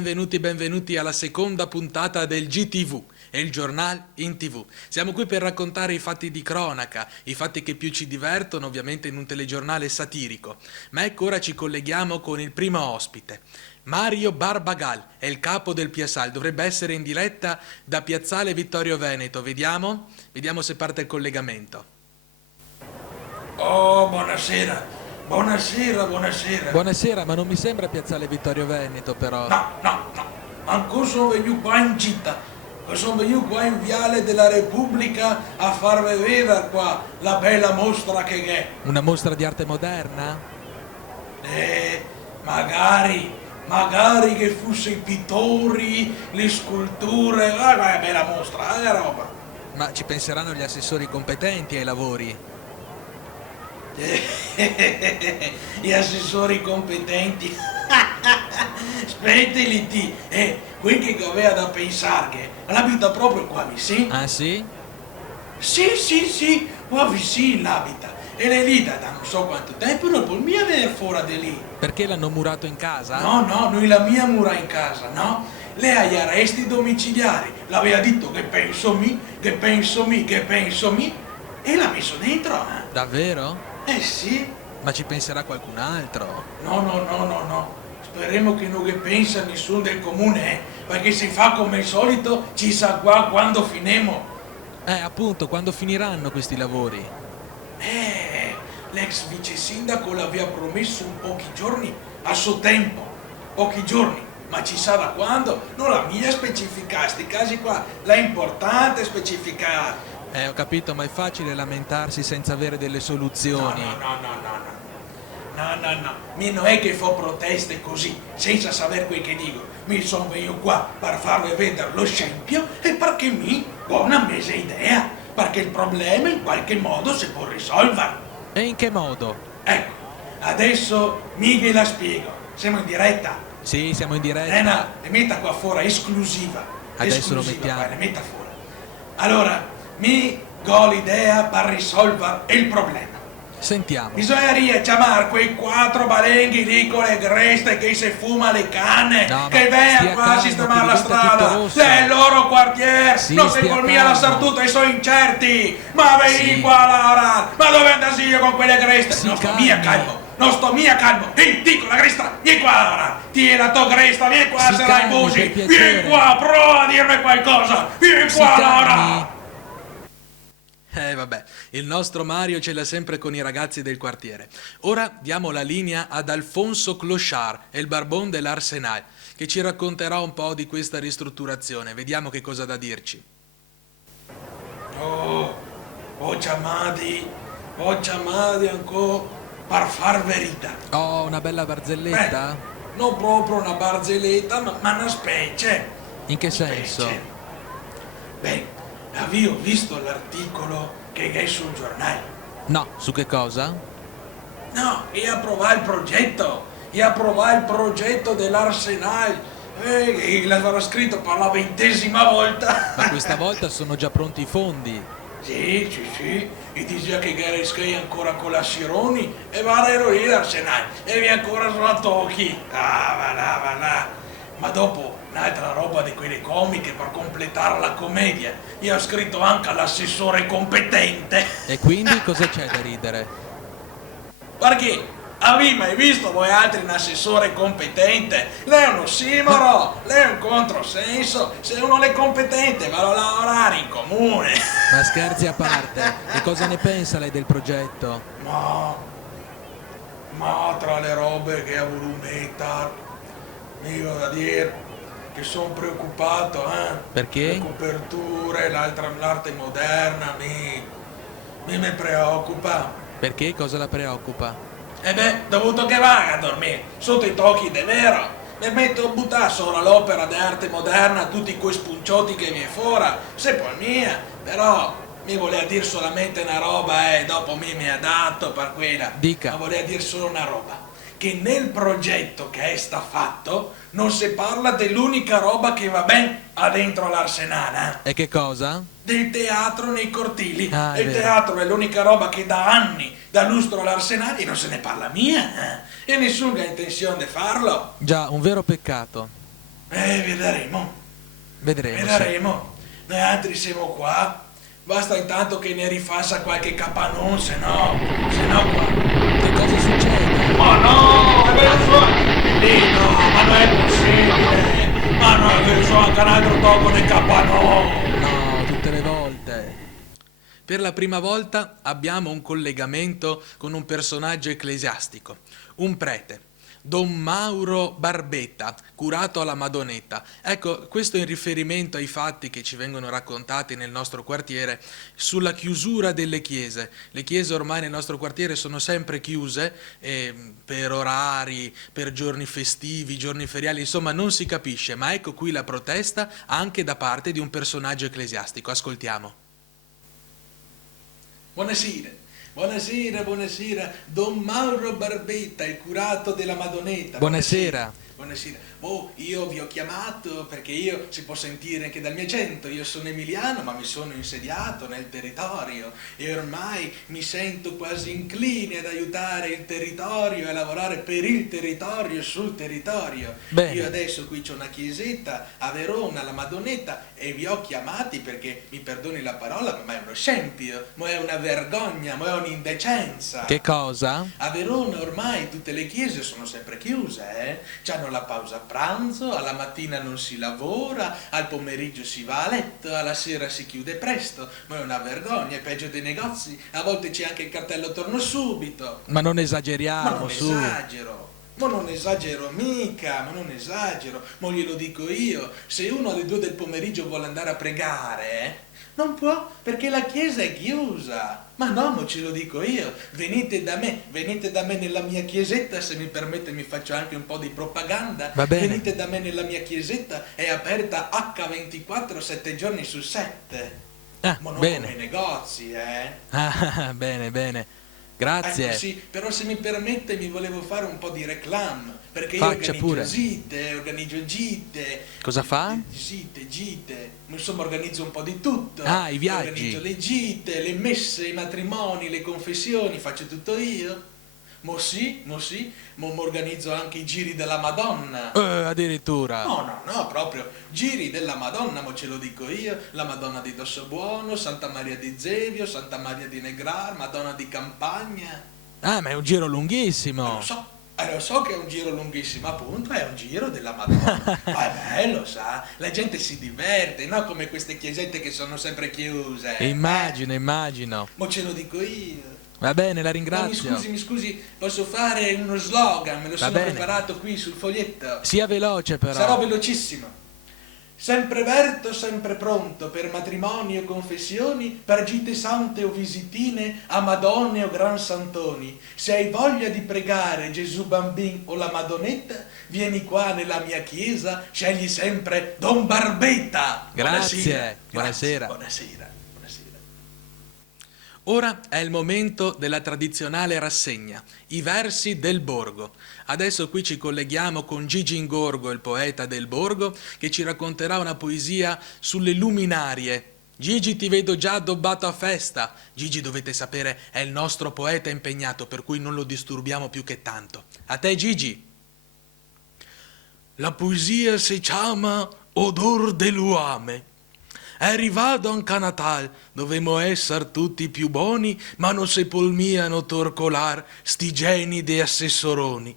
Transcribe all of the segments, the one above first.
benvenuti alla seconda puntata del GTV, è il giornale in TV. Siamo qui per raccontare i fatti di cronaca, i fatti che più ci divertono ovviamente in un telegiornale satirico. Ma ecco ora ci colleghiamo con il primo ospite. Mario Barbagal è il capo del Piassal, dovrebbe essere in diretta da Piazzale Vittorio Veneto. Vediamo se parte il collegamento. Oh, buonasera. Buonasera. Buonasera, ma non mi sembra Piazzale Vittorio Veneto però. No. Manco sono venuto qua in città. Sono venuto qua in Viale della Repubblica a farvi vedere qua la bella mostra che è. Una mostra di arte moderna? Magari che fosse i pittori, le sculture. Ah, ma è bella mostra, è roba. Ma ci penseranno gli assessori competenti ai lavori? Gli assessori competenti. Aspettali ti. Quel che aveva da pensare che l'abita proprio qua vicino. Ah sì? Sì, qua vicino l'abita. E lei lì da non so quanto tempo non può mica venire fuori di lì. Perché l'hanno murato in casa? No, noi la mia mura in casa, no? Lei ha gli arresti domiciliari. L'aveva detto che penso mi, e l'ha messo dentro, eh? Davvero? Sì. Ma ci penserà qualcun altro? No. Speriamo che non che pensa nessuno del comune, perché se fa come al solito ci sa qua quando finemo. Appunto, quando finiranno questi lavori? L'ex vice sindaco l'aveva promesso un pochi giorni a suo tempo. Pochi giorni, ma ci sa da quando? Non la mia specificare, sti casi qua, l'importante è specificare. Ho capito, ma è facile lamentarsi senza avere delle soluzioni. No. Mi non è che fa proteste così, senza sapere quel che dico. Mi sono venuto qua per farvi vedere lo scempio e perché mi ho una mesa idea. Perché il problema in qualche modo si può risolvere. E in che modo? Ecco, adesso mi ve la spiego. Siamo in diretta? Sì, siamo in diretta. No, le metta qua fuori, esclusiva. Adesso lo mettiamo. Qua, le metta fuori. Allora, mi ho l'idea per risolvere il problema. Sentiamo. Bisogneria chiamare quei 4 balenghi lì con le creste che si fuma le canne, No, che vengono qua a sistemare la strada. Nel loro quartiere, sì, non si col mia la sartuta e sono incerti. Ma vieni qua a lavorare. Ma dove andassi io con quelle creste? Non sto mia calmo. Dico la cresta, vieni qua a lavorare. Tieni la tua cresta, vieni qua a serrare i busi. Vieni qua, prova a dirmi qualcosa. Vieni qua a lavorare. Vabbè, il nostro Mario ce l'ha sempre con i ragazzi del quartiere. Ora diamo la linea ad Alfonso Clochard, il barbon dell'Arsenal, che ci racconterà un po' di questa ristrutturazione. Vediamo che cosa ha da dirci. Ho chiamati ancora per far verità. Oh, una bella barzelletta? Non proprio una barzelletta, ma una specie. In che senso? Avevo visto l'articolo che è sul giornale. No, su che cosa? No, e approvare il progetto dell'Arsenal. L'avrà scritto per la 20ª volta. Ma questa volta sono già pronti i fondi. Sì. E dice che Gareschi ancora con la Sironi e va a lì l'Arsenal. E vi ancora sulla tocchi. Va là. Ma dopo un'altra roba di quelle comiche per completare la commedia. Io ho scritto anche all'assessore competente. E quindi cosa c'è da ridere? Perché? Avete mai visto voi altri un assessore competente? Lei è un ossimoro, lei è un controsenso. Se uno è competente va a lavorare in comune. Ma scherzi a parte, e cosa ne pensa lei del progetto? Ma tra le robe che ha voluto mettere, mi devo da dire che sono preoccupato, Perché? Le coperture, l'arte moderna, mi preoccupa. Perché? Cosa la preoccupa? Dovuto che vada a dormire sotto i tocchi de vero, mi metto a buttare solo l'opera d'arte moderna, tutti quei spunciotti che mi è fuori, se poi mia, però mi voleva dire solamente una roba e dopo mi adatto per quella. Dica. Ma voleva dire solo una roba, che nel progetto che è sta fatto non si parla dell'unica roba che va ben dentro l'Arsenale. E che cosa? Del teatro nei cortili. Ah, Il teatro è l'unica roba che da anni dà lustro all'Arsenale e non se ne parla mia. E nessuno ha intenzione di farlo. Già, un vero peccato. Vedremo. Vedremo. sì. Vedremo. Noi altri siamo qua. Basta intanto che ne rifassa qualche capanon, se no qua. Che cosa succede? Ma no, è venuto anche lì, no, ma non è possibile. Ma no, è venuto anche un altro tocco di capanon. No, tutte le volte. Per la prima volta abbiamo un collegamento con un personaggio ecclesiastico, un prete, Don Mauro Barbetta, curato alla Madonnetta. Ecco, questo in riferimento ai fatti che ci vengono raccontati nel nostro quartiere sulla chiusura delle chiese. Le chiese ormai nel nostro quartiere sono sempre chiuse per orari, per giorni festivi, giorni feriali, insomma non si capisce, ma ecco qui la protesta anche da parte di un personaggio ecclesiastico. Ascoltiamo. Buonasera. Buonasera, Don Mauro Barbetta, il curato della Madonnetta. Buonasera. Buonasera. Io vi ho chiamato perché io, si può sentire anche dal mio accento, io sono emiliano ma mi sono insediato nel territorio e ormai mi sento quasi incline ad aiutare il territorio e a lavorare per il territorio e sul territorio. Bene. Io adesso qui c'ho una chiesetta a Verona, la Madonnetta, e vi ho chiamati perché, mi perdoni la parola, ma è uno scempio, ma è una vergogna, ma è un'indecenza. Che cosa? A Verona ormai tutte le chiese sono sempre chiuse, C'hanno la pausa pranzo, alla mattina non si lavora, al pomeriggio si va a letto, alla sera si chiude presto, ma è una vergogna, è peggio dei negozi, a volte c'è anche il cartello torno subito. Ma non Ma esageriamo, non su. esagero. Ma non esagero mica, ma non esagero, ma glielo dico io, se uno alle 2 del pomeriggio vuole andare a pregare, non può perché la chiesa è chiusa. Ma no, ma ce lo dico io, venite da me nella mia chiesetta, se mi permette mi faccio anche un po' di propaganda. Va bene. Venite da me nella mia chiesetta, è aperta H24 7 giorni su 7. Ah, Ma non bene. come i negozi, Ah, bene, bene. Grazie. Ecco sì, però se mi permette mi volevo fare un po' di reclam, perché Faccia io pure. organizzo gite. Cosa fa? Gite, insomma organizzo un po' di tutto. Ah, i viaggi. Organizzo le gite, le messe, i matrimoni, le confessioni, faccio tutto io. Mo organizzo anche i giri della Madonna. Addirittura. No, proprio giri della Madonna, mo ce lo dico io, la Madonna di Dossobuono, Santa Maria di Zevio, Santa Maria di Negrar, Madonna di Campagna. Ah, ma è un giro lunghissimo. Lo so che è un giro lunghissimo, appunto, è un giro della Madonna. Ma è bello, sa? La gente si diverte, no? Come queste chiesette che sono sempre chiuse. Immagino. Mo ce lo dico io. Va bene, la Ma ringrazio. mi scusi, posso fare uno slogan? Me lo Va sono bene. preparato qui sul foglietto. Sia veloce però. Sarò velocissimo. Sempre verto, sempre pronto per matrimoni o confessioni, per gite sante o visitine a Madonne o Gran Santoni. Se hai voglia di pregare Gesù Bambin o la Madonnetta, vieni qua nella mia chiesa, scegli sempre Don Barbetta. Grazie. Buonasera. Buonasera. Ora è il momento della tradizionale rassegna, i versi del borgo. Adesso qui ci colleghiamo con Gigi Ingorgo, il poeta del borgo, che ci racconterà una poesia sulle luminarie. Gigi, ti vedo già addobbato a festa. Gigi, dovete sapere, è il nostro poeta impegnato, per cui non lo disturbiamo più che tanto. A te, Gigi. La poesia si chiama Odor dell'uame. È arrivato anche a Natal, dovemo essere tutti più buoni, ma non se polmiano torcolar sti geni de assessoroni.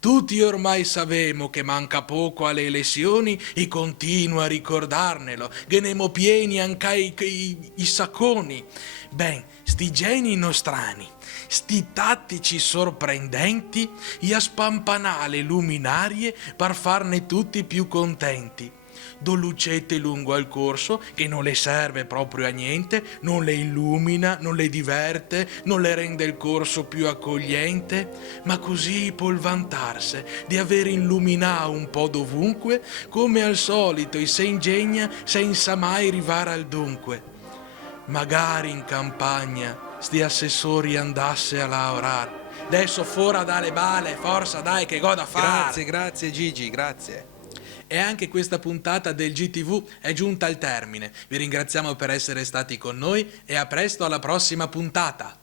Tutti ormai sapemo che manca poco alle elezioni e continua a ricordarnelo, che nemo pieni anche i sacconi. Ben, sti geni nostrani, sti tattici sorprendenti, e a spampanare luminarie per farne tutti più contenti. Do lucette lungo al corso che non le serve proprio a niente, non le illumina, non le diverte, non le rende il corso più accogliente, ma così può vantarsi di aver illuminato un po' dovunque, come al solito e se ingegna senza mai arrivare al dunque. Magari in campagna sti assessori andasse a lavorare. Adesso fuori dalle bale, forza dai che goda fare. Grazie Gigi, grazie. E anche questa puntata del GTV è giunta al termine. Vi ringraziamo per essere stati con noi e a presto alla prossima puntata.